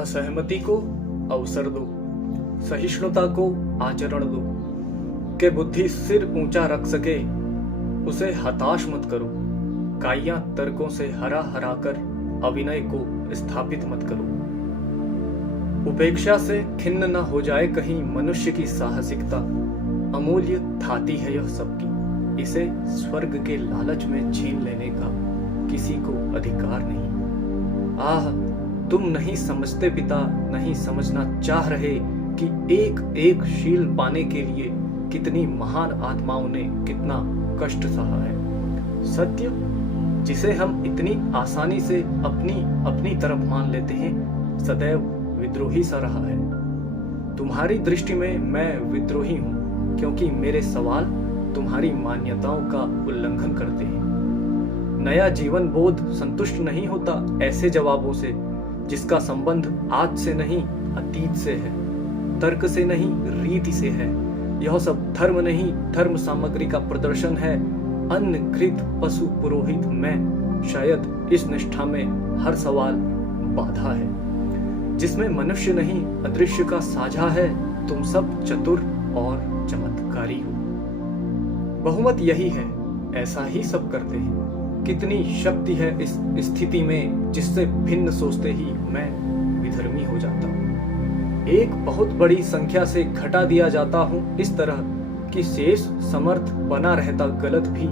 असहमति को अवसर दो, सहिष्णुता को आचरण दो। कि बुद्धि सिर ऊंचा रख सके उसे हताश मत करो। काइयां तर्कों से हरा हरा कर अविनय को स्थापित मत करो। उपेक्षा से खिन्न न हो जाए कहीं मनुष्य की साहसिकता। अमूल्य थाती है यह सबकी, इसे स्वर्ग के लालच में छीन लेने का किसी को अधिकार नहीं। आह, तुम नहीं समझते पिता, नहीं समझना चाह रहे कि एक एक शील पाने के लिए कितनी महान आत्माओं ने कितना कष्ट सहा है। सत्य जिसे हम इतनी आसानी से अपनी तरफ मान लेते हैं, सदैव विद्रोही सा रहा है। तुम्हारी दृष्टि में मैं विद्रोही हूं क्योंकि मेरे सवाल तुम्हारी मान्यताओं का उल्लंघन करते हैं। नया जीवन बोध संतुष्ट नहीं होता ऐसे जवाबों से जिसका संबंध आज से नहीं अतीत से है, तर्क से नहीं रीति से है। यह सब धर्म नहीं धर्म सामग्री का प्रदर्शन है। अन्न कृत पशु पुरोहित मैं शायद इस निष्ठा में हर सवाल बाधा है जिसमें मनुष्य नहीं अदृश्य का साझा है। तुम सब चतुर और चमत्कारी हो। बहुमत यही है, ऐसा ही सब करते हैं। कितनी शक्ति है इस स्थिति में जिससे भिन्न सोचते ही मैं विधर्मी हो जाता हूँ। एक बहुत बड़ी संख्या से घटा दिया जाता हूँ इस तरह कि शेष समर्थ बना रहता गलत भी,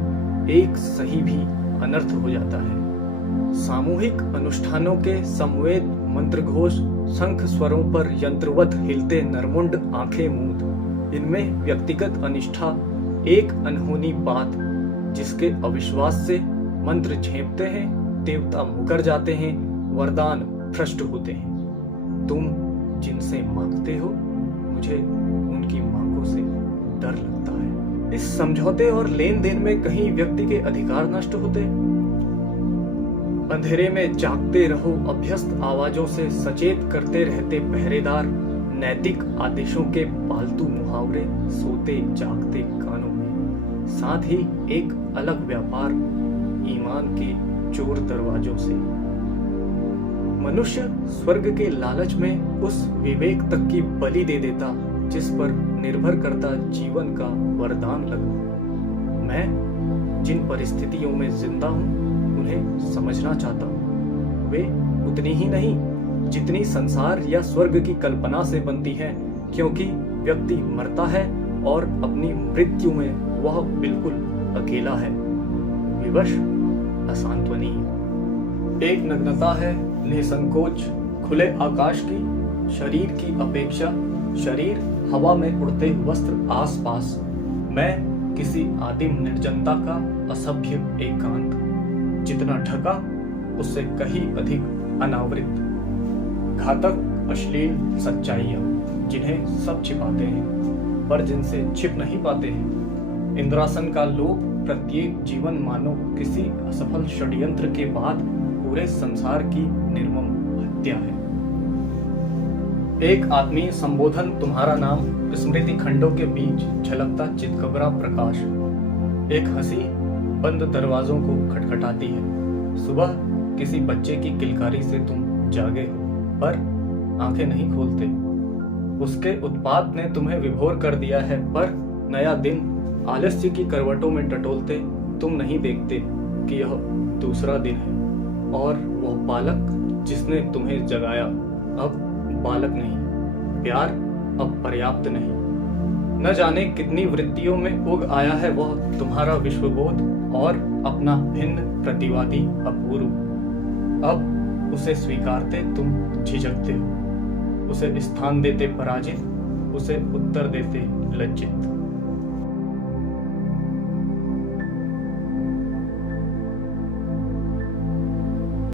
एक सही भी अनर्थ हो जाता है। सामूहिक अनुष्ठानों के समवेत मंत्रघोष शंख स्वरों पर यंत्रवत हिलते नरमुंड आंखें मूंद, इनमें व्यक्तिगत अनिष्ठा एक अनहोनी बात जिसके अविश्वास से मंत्र झेपते हैं, देवता मुकर जाते हैं, वरदान भ्रष्ट होते हैं। तुम जिनसे मांगते हो मुझे उनकी मांगों से डर लगता है। इस समझौते और लेन देन में कहीं व्यक्ति के अधिकार नष्ट होते? अंधेरे में जागते रहो अभ्यस्त आवाजों से सचेत करते रहते पहरेदार, नैतिक आदेशों के पालतू मुहावरे सोते जागते कानों में, साथ ही एक अलग व्यापार ईमान के चोर दरवाजों से। मनुष्य स्वर्ग के लालच में उस विवेक तक की बलि दे देता जिस पर निर्भर करता जीवन का वरदान लगना। मैं जिन परिस्थितियों में जिंदा हूं उन्हें समझना चाहता हूं। वे उतनी ही नहीं जितनी संसार या स्वर्ग की कल्पना से बनती है, क्योंकि व्यक्ति मरता है और अपनी मृत्यु में वह बिल्कुल अकेला है, विवश असांत्वनीय। एक नग्नता है निसंकोच खुले आकाश की, शरीर की अपेक्षा शरीर हवा में उड़ते वस्त्र आसपास। मैं किसी आदिम निर्जनता का असभ्य एकांत, जितना ढका उससे कहीं अधिक अनावृत। घातक अश्लील सच्चाइयां जिन्हें सब छिपाते हैं पर जिनसे छिप नहीं पाते हैं। इंद्रासन का लोभ प्रत्येक जीवन मानो किसी असफल षड्यंत्र के बाद पूरे संसार की निर्मम हत्या है। एक आत्मीय संबोधन तुम्हारा नाम स्मृति खंडों के बीच झलकता चितकबरा प्रकाश। एक हंसी बंद दरवाजों को खटखटाती है। सुबह किसी बच्चे की किलकारी से तुम जागे हो पर आंखें नहीं खोलते। उसके उत्पात ने तुम्हें विभोर कर दिया है पर नया दिन आलस्य की करवटों में टटोलते तुम नहीं देखते कि यह दूसरा दिन है और वह बालक जिसने तुम्हें जगाया अब बालक नहीं, प्यार अब पर्याप्त नहीं। न जाने कितनी वृत्तियों में उग आया है वह तुम्हारा विश्वबोध और अपना भिन्न प्रतिवादी अपूर्व। अब उसे स्वीकारते तुम झिझकते हो, उसे स्थान देते पराजित, उसे उत्तर देते लज्जित।